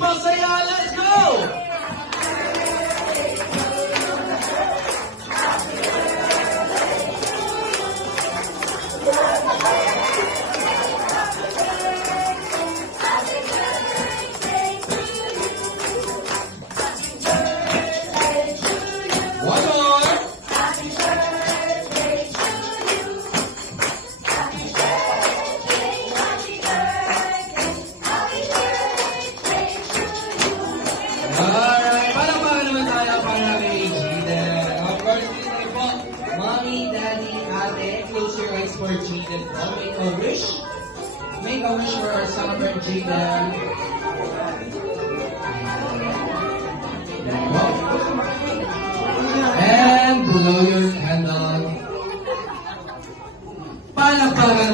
masaya! Let's go! One more! Alright, palakpakan naman tayo para kay Jaden. Of course, dito po, Mommy, Daddy, Ate, close your eyes for Jaden po. Make a wish. Make a wish for our celebrant Jaden. And blow your candle. Palakpakan